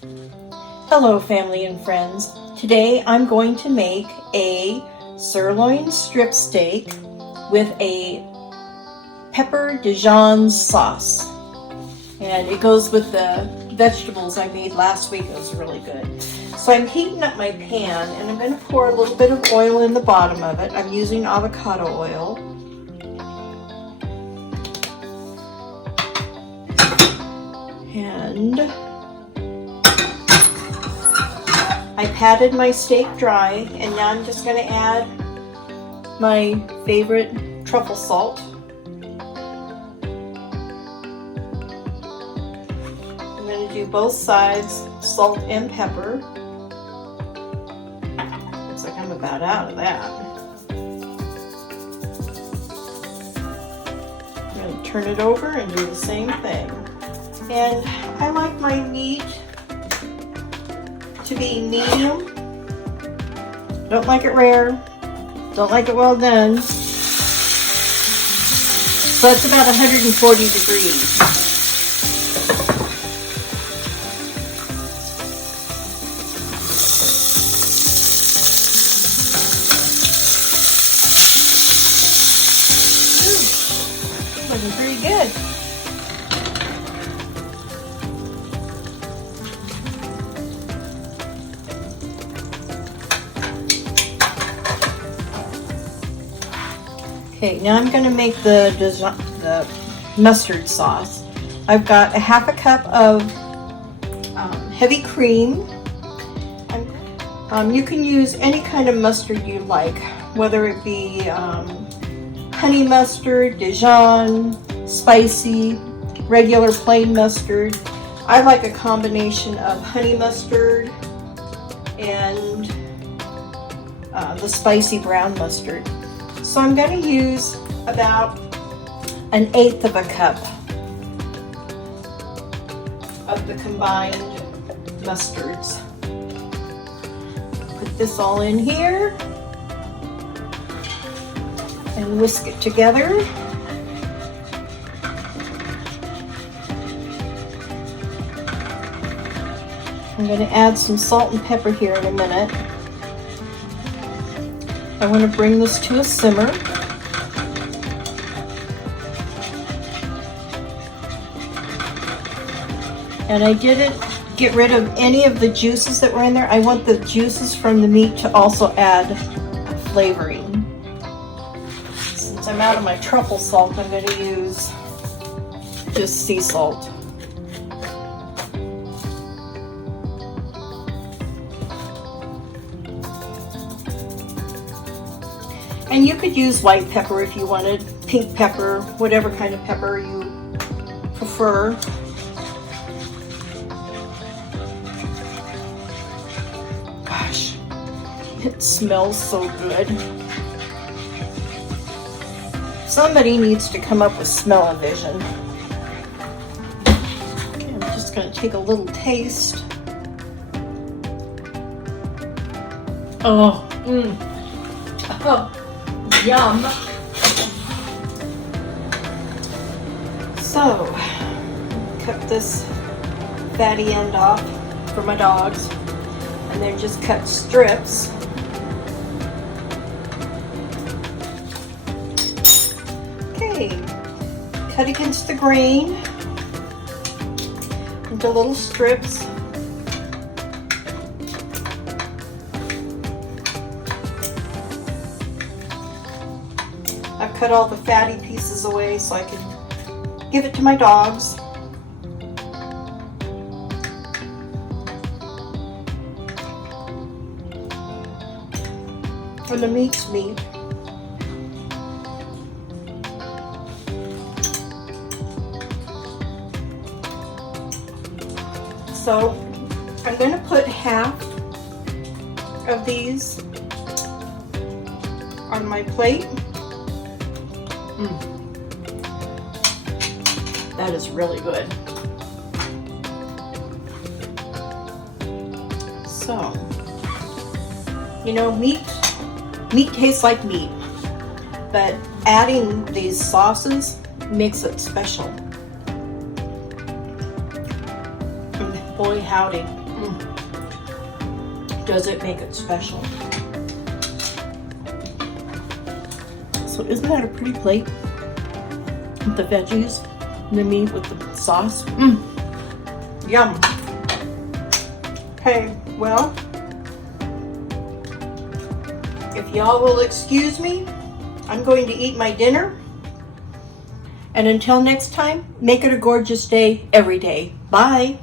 Hello family and friends. Today I'm going to make a sirloin strip steak with a pepper Dijon sauce. And it goes with the vegetables I made last week. It was really good. So I'm heating up my pan and I'm going to pour a little bit of oil in the bottom of it. I'm using avocado oil. And I patted my steak dry, and now I'm just going to add my favorite truffle salt. I'm going to do both sides, salt and pepper. Looks like I'm about out of that. I'm going to turn it over and do the same thing. And I like my meat to be medium. Don't like it rare. Don't like it well done. So it's about 140 degrees. Looking pretty good. Okay, now I'm going to make the mustard sauce. I've got a half a cup of heavy cream. You can use any kind of mustard you like, whether it be honey mustard, Dijon, spicy, regular plain mustard. I like a combination of honey mustard and the spicy brown mustard. So I'm going to use about 1/8 of a cup of the combined mustards. Put this all in here and whisk it together. I'm going to add some salt and pepper here in a minute. I want to bring this to a simmer. And I didn't get rid of any of the juices that were in there. I want the juices from the meat to also add flavoring. Since I'm out of my truffle salt, I'm going to use just sea salt. And you could use white pepper if you wanted, pink pepper, whatever kind of pepper you prefer. Gosh, it smells so good. Somebody needs to come up with smell-o-vision. Okay, I'm just going to take a little taste. Oh, oh. Yum. So, cut this fatty end off for my dogs, and then just cut strips. Okay, cut against the grain into little strips. I've cut all the fatty pieces away so I can give it to my dogs. And the meat's meat. So I'm going to put half of these on my plate. That is really good. So, you know, meat tastes like meat, but adding these sauces makes it special. And boy howdy. Does it make it special? So isn't that a pretty plate? With the veggies, the meat with the sauce. Yum. Okay, well, if y'all will excuse me, I'm going to eat my dinner. And until next time, make it a gorgeous day every day. Bye.